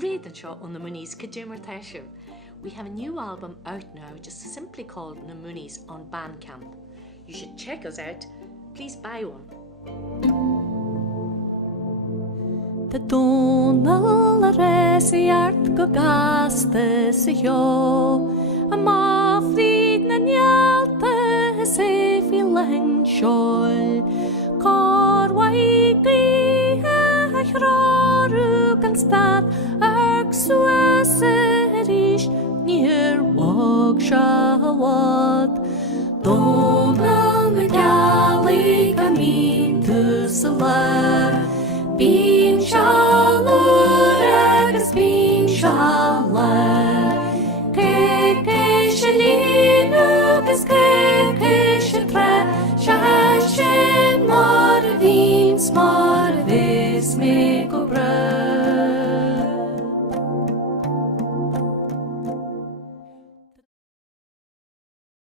réad seo on the Moonies Kajimmer Tashiv. We have a new album out now just simply called The Moonies on Bandcamp. You should check us out. Please buy one. The Donal a resiart go gaste se jo a mafrid na njalta se filen sjol kar waigi a hraru kan stad ag suaserish near wog shawat Donal na gali kamin tu sala Bin shalur agus bin shalur Ke shalin agus ke shatra Shashin marvin smarvis me go